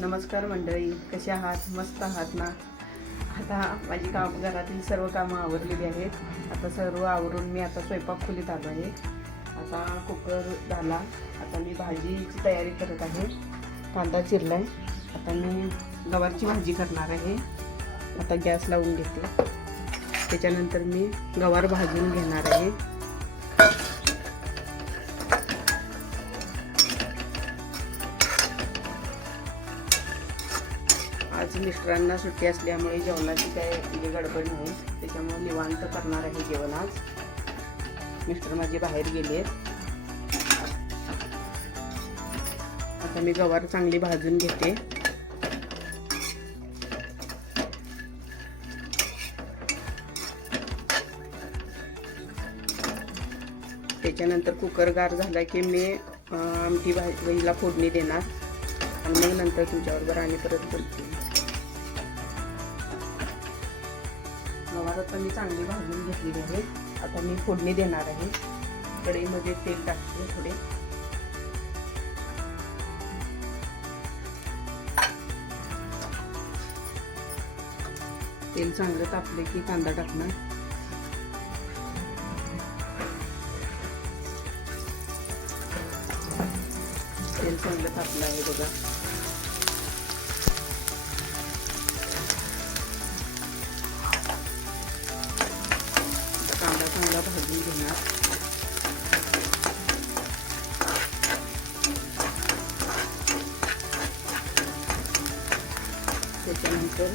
नमस्कार मंडळी, कसे आहात? मस्त आहात ना? आता माझी घरातील सर्व कामं आवरलेली आहेत. आता सर्व आवरून मी आता स्वयंपाक खोलीत आलो आहे. आता कुकर झाला. आता मी भाजीची तयारी करत आहे. कांदा चिरलाय. आता मी गवारची भाजी करणार आहे. आता गॅस लावून घेते. त्याच्यानंतर मी गवार भाजून घेणार आहे. आज मिस्टरांना सुट्टी असल्यामुळे जेवणाची काय गडबड नाही, त्याच्यामुळे निवांत करणार आहे जेवण आज. मिस्टर माझे बाहेर गेले. आता मी गवार चांगली भाजून घेते. त्याच्यानंतर कुकर गार झाला की मी आमटी भाजीला फोडणी देणार आणि मग नंतर तुमच्याबरोबर आणि परत बोलते. गवार आता मी चांगली भाजून घेतलेली आहे. आता मी फोडणी देणार आहे. कढईमध्ये तेल टाकते थोडे. तेल चांगलं तापले की कांदा टाकणार. तेल चांगलं तापलं आहे बघा. कांदा चांगला भाजून घेणार. त्याच्यानंतर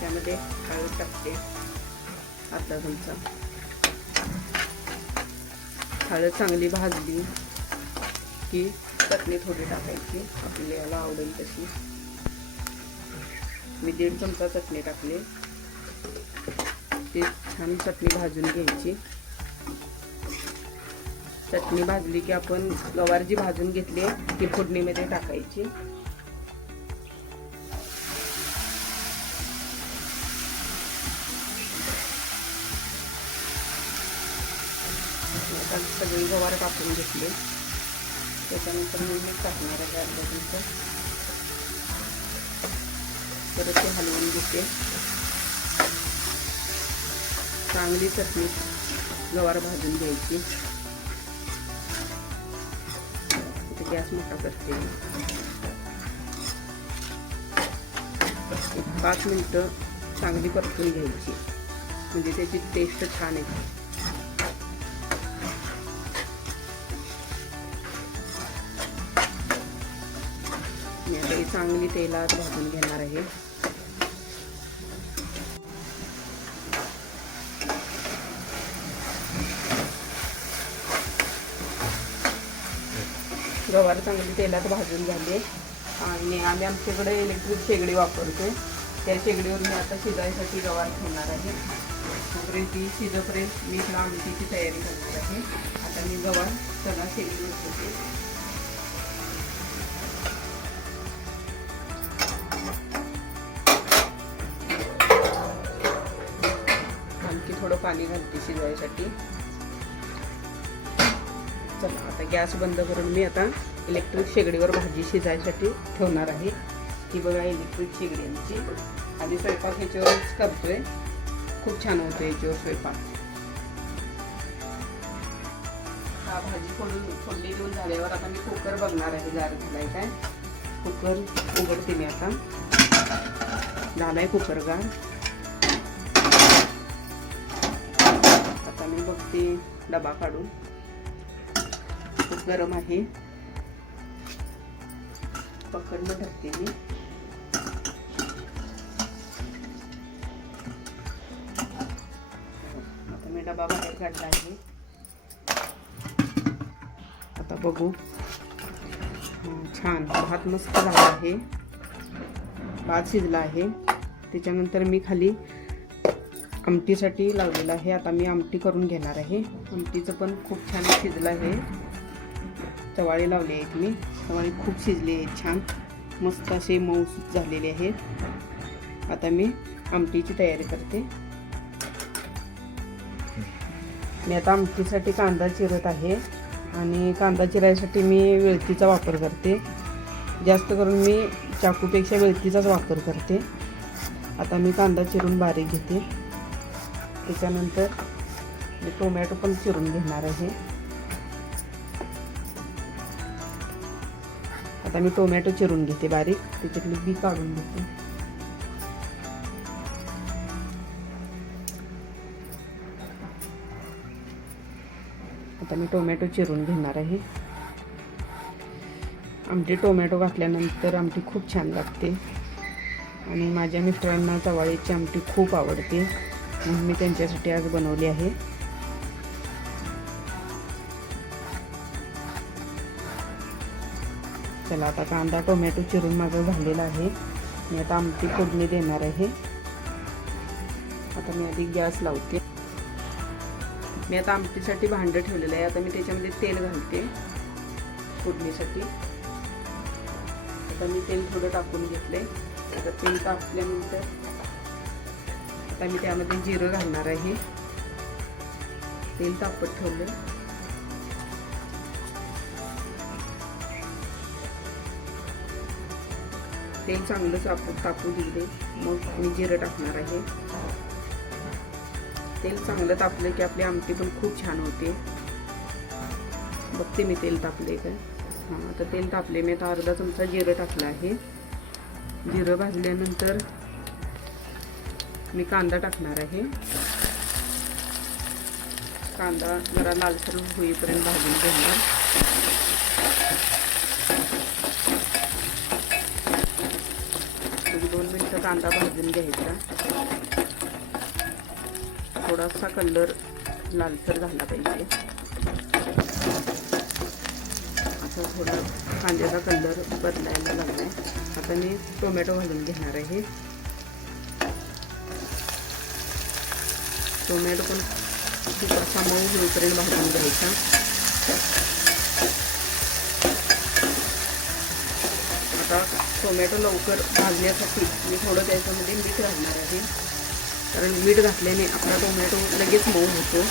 त्यामध्ये हळद टाकते अर्धा चमचा. हळद चांगली भाजली की चटणी थोडी टाकायची, आपल्याला आवडेल तशी. मी 1.5 चमचा चटणी टाकली. ते छान चटणी भाजून घ्यायची. चटणी भाजली की आपण गवार जी भाजून घेतली ती फोडणीमध्ये टाकायची. आता सगळी गवार टाकून घेतली. त्याच्यानंतर मी मीठ टाकणार आहे अर्धा चमचा. परत ते हलवून घेते. चांगली चटणी गवार भाजून घ्यायची. इथे गॅस मोठा करते. 5 मिनिटं चांगली परतून घ्यायची, म्हणजे त्याची टेस्ट छान येते. मी आता ही चांगली तेलात भाजून घेणार आहे. गवार चांगली तेलात भाजून झाली आणि आम्ही आमच्याकडे इलेक्ट्रिक शेगडी वापरतो. त्या शेगडीवर मी आता शिजायसाठी गवार ठेवणार आहे. तोपर्यंत ती शिजेपर्यंत मी इथं आमटीची तयारी करणार आहे. आता मी गवार सगळा शेगडीवर ठेवते. आणखी थोडं पाणी घालते शिजवायसाठी. चला आता गॅस बंद करून मी आता इलेक्ट्रिक शेगडीवर भाजी शिजायसाठी ठेवणार आहे. ही बघा इलेक्ट्रिक शेगडी आमची. आधी स्वयंपाक ह्याच्यावरच करतोय. खूप छान होतो याच्यावर स्वयंपाक. हा भाजी फोडणी देऊन झाल्यावर आता मी कुकर बघणार आहे गार झालाय काय. कुकर उघडते मी आता. झालाय कुकर गार. आता मी बघते डबा काढून. खूप गरम आहे. पकडलं ठेवते मी. आता मी डबा बाहेर काढला आहे. आता बघू. छान भात मस्त झाला आहे. भात शिजला आहे. त्याच्यानंतर मी खाली आमटीसाठी लावलेलं आहे. आता मी आमटी करून घेणार आहे. आमटीचं पण खूप छान शिजलं आहे. चवाळे लावले आहेत मी. चवाळे खूप शिजले आहेत. छान मस्त असे मऊसूत झालेले आहेत. आता मी आमटीची तयारी करते. मी आता आमटीसाठी कांदा चिरत आहे आणि कांदा चिरायसाठी मी वेलचीचा वापर करते. जास्त करून मी चाकूपेक्षा वेळतीचाच वापर करते. आता मी कांदा चिरून बारीक घेते. त्याच्यानंतर मी टोमॅटो पण चिरून घेणार आहे. आता मी टोमॅटो चिरून घेते बारीक, त्याच्यातली बी काढून घेते. आता मी टोमॅटो चिरून घेणार आहे. आमटी टोमॅटो घातल्यानंतर आमटी खूप छान लागते आणि माझ्या मिस्टरांना चवाळीची आमटी खूप आवडते, म्हणून मी त्यांच्यासाठी आज बनवली आहे. चला आता कांदा टोमॅटो चिरून माझं झालेलं आहे. मी आता आमटी फोडणी देणार आहे. आता मी आधी गॅस लावते. मी आता आमटीसाठी भांडं ठेवलेलं आहे. आता मी त्याच्यामध्ये तेल घालते फोडणीसाठी. आता मी तेल थोडं टाकून घेतले. आता तेल तापल्यानंतर आता मी त्यामध्ये जिरं घालणार आहे. तेल तापत ठेवलं. तेल चांगलं तापू दिले, मग मी जिरं टाकणार आहे. तेल चांगलं तापलं की आपली आमटी पण खूप छान होते. बघते मी तेल तापले काय. हां, आता तेल तापले. मी आता अर्धा चमचा जिरं टाकलं आहे. जिरं भाजल्यानंतर मी कांदा टाकणार आहे. कांदा जरा लालसर होईपर्यंत भाजून घेणार. एक 2 मिनिटं कांदा भाजून घ्यायचा. थोडासा कलर लालसर झाला पाहिजे. आता थोडा कांद्याचा कलर बदलायला लागलाय. आता मी टोमॅटो घालून घेणार आहे. टोमॅटो पण थोडासा मऊ होईपर्यंत भाजून घ्यायचा. आता टोमॅटो लवकर भाजण्यासाठी मी थोडं त्याच्यामध्ये मीठ घालणार आहे, कारण मीठ घातल्याने आपला टोमॅटो लगेच मऊ होतो,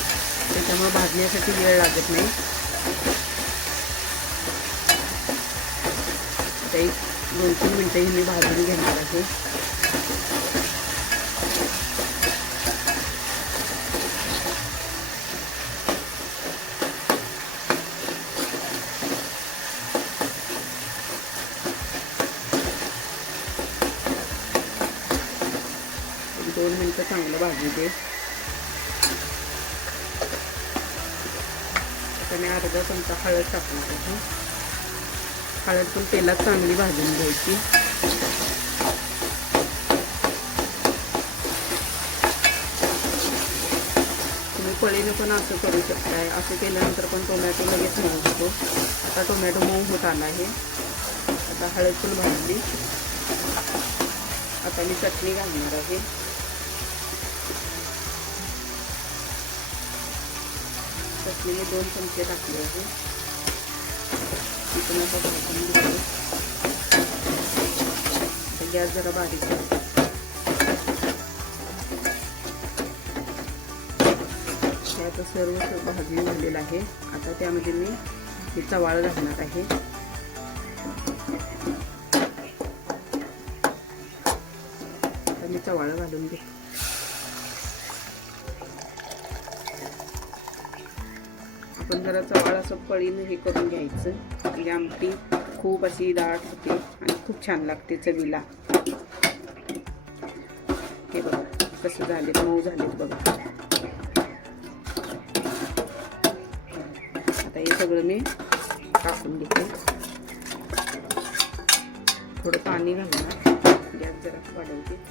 त्याच्यामुळे भाजण्यासाठी वेळ लागत नाही. आता 1-2-3 मिनटं मी भाजून घेणार आहे. दोन मिनिटं चांगलं भाजू दे. आता मी अर्धा चमचा हळद टाकणार आहे. हळद पण तेलात चांगली भाजून घ्यायची. तुम्ही पळीनं पण असं करू शकताय. असं केल्यानंतर पण टोमॅटो लगेच मऊ होतो. आता टोमॅटो मऊ होत आला आहे. आता हळद पण भाजली. आता मी चटणी घालणार आहे. चटणीने 2 चमचे टाकले आहे. तिथून आता भाजून घेतो. गॅस जरा बारीक करते. हे आता सर्व भाजून झालेलं आहे. आता त्यामध्ये मी चवाळ घालणार आहे. आता मी चवाळ घालून घेते. आपण जरा चवाळ असं पळीनं हे करून घ्यायचं, म्हणजे आमटी खूप अशी दाट होते आणि खूप छान लागते चवीला. हे बघा कसं झाले, मऊ झालेत बघा. आता हे सगळं मी टाकून घेते. थोडं पाणी घालणार. गॅस जरा वाढवते.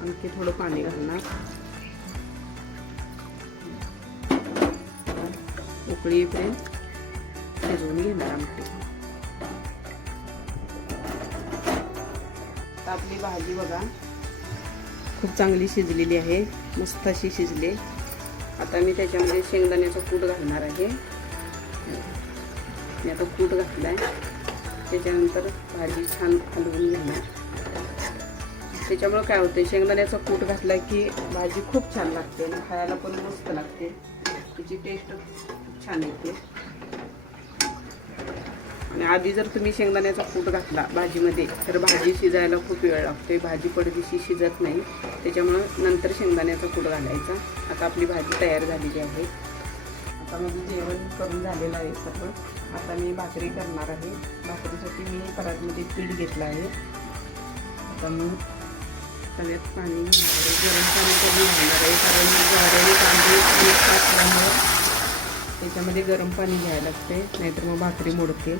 आणखी थोडं पाणी घालणार. उकळी येईपर्यंत शिजवून घेणार आमटी. आपली भाजी बघा खूप चांगली शिजलेली आहे. मस्त अशी शिजले. आता मी त्याच्यामध्ये शेंगदाण्याचा कूट घालणार आहे. मी आता कूट घातलाय. त्याच्यानंतर भाजी छान हलवून घेणार. त्याच्यामुळे काय होते, शेंगदाण्याचा कूट घातला की भाजी खूप छान लागते आणि खायला पण मस्त लागते. त्याची टेस्ट खूप छान येते. आधी जर तुम्ही शेंगदाण्याचा कूट घातला भाजीमध्ये तर भाजी शिजायला खूप वेळ लागतो, भाजी पडदिशी शिजत नाही, त्याच्यामुळं नंतर शेंगदाण्याचा कूट घालायचा. आता आपली भाजी तयार झालेली आहे. आता माझं जेवण करून झालेलं आहे सर्व. आता मी भाकरी करणार आहे. भाकरीसाठी मी पराठीमध्ये पीठ घेतलं आहे. आता मी तव्यात पाणी घालणार आहे, गरम पाणी करून घालणार आहे, कारण ज्वारी तांदूळ मिक्स असल्यामुळं त्याच्यामध्ये गरम पाणी घ्यायला लागते, नाहीतर मग भाकरी मोडते.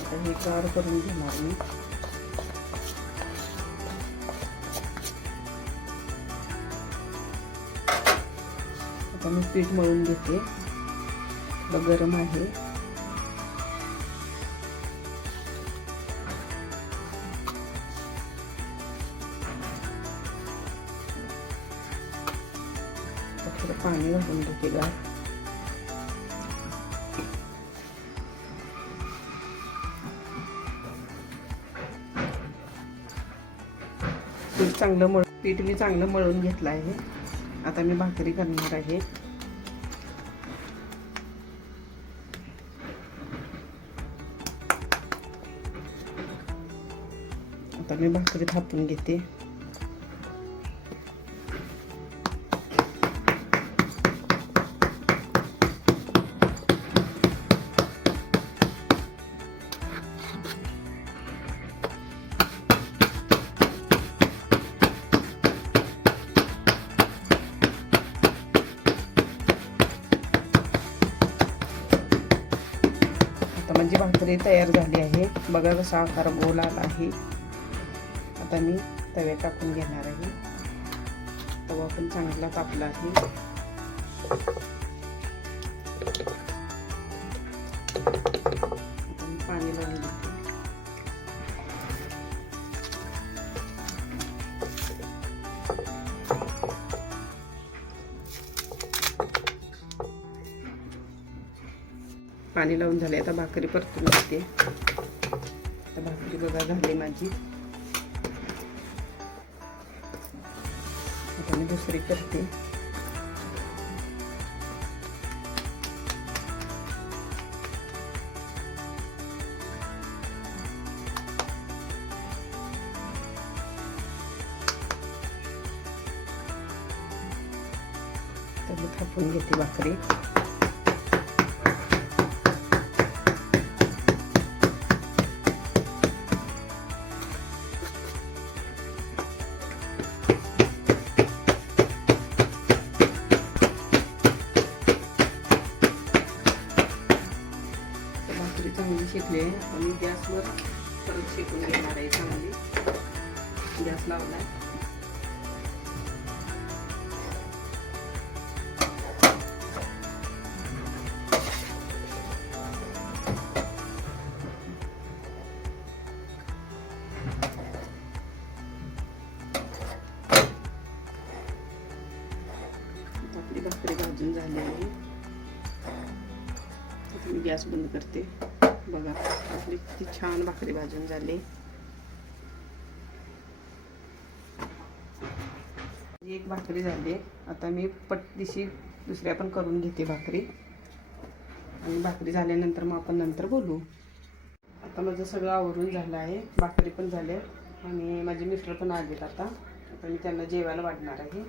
आता हे गार करून घेणार मी. आता मी पीठ मळून घेते, गरम आहे. थोडं पाणी घालून घेते गार. पीठ मी चांगलं मळून घेतलं आहे. आता मी भाकरी करणार आहे. आता मी भाकरी थापून घेते. म्हणजे भाकरी तयार झाली आहे. बघा कसा आकार गोल आला आहे. आता मी तव्यात टाकून घेणार आहे. तवा पण चांगला तापला आहे. पाणी लावून घेते. पाणी लावून झाले. आता भाकरी परतून घेते. आता भाकरी बघा झाली माझी. आता मी दुसरी करते. तर मी थापून घेते भाकरी. चांगली शेकली आहे. आणि गॅसवर परत शेकून घेणार आहे. चांगली गॅस लावलाय. आपली भाकरी भाजून झाली आहे. मी गॅस बंद करते. बघा आपली किती छान भाकरी भाजून झाली. एक भाकरी झाली. आता मी पटदिशी दुसऱ्या पण करून घेते भाकरी. आणि भाकरी झाल्यानंतर मग आपण नंतर बोलू. आता माझं सगळं आवरून झालं आहे. भाकरी पण झाले आणि माझे मिस्टर पण आलेत. आता मी त्यांना जेवायला वाढणार आहे.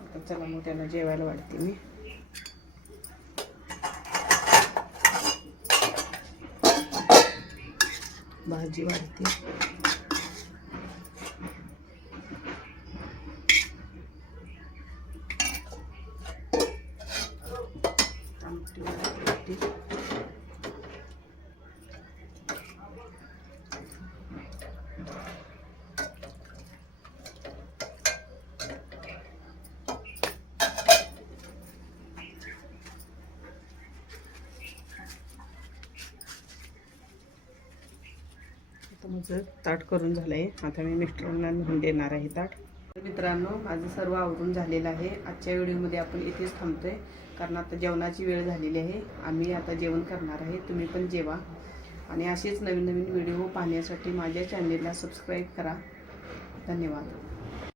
आता चला मग त्यांना जेवायला वाढते मी. भाजी वाढते. आमटी वाढते. माझं ताट करून झालं आहे. आता मी मिस्टरांना नेऊन देणार आहे ताट. मित्रांनो माझं सर्व आवरून झालेलं आहे. आजच्या व्हिडिओमध्ये आपण इथेच थांबतोय, कारण आता जेवणाची वेळ झालेली आहे. आम्ही आता जेवण करणार आहे. तुम्ही पण जेवा आणि असेच नवीन नवीन व्हिडिओ पाहण्यासाठी माझ्या चॅनेलला सबस्क्राईब करा. धन्यवाद.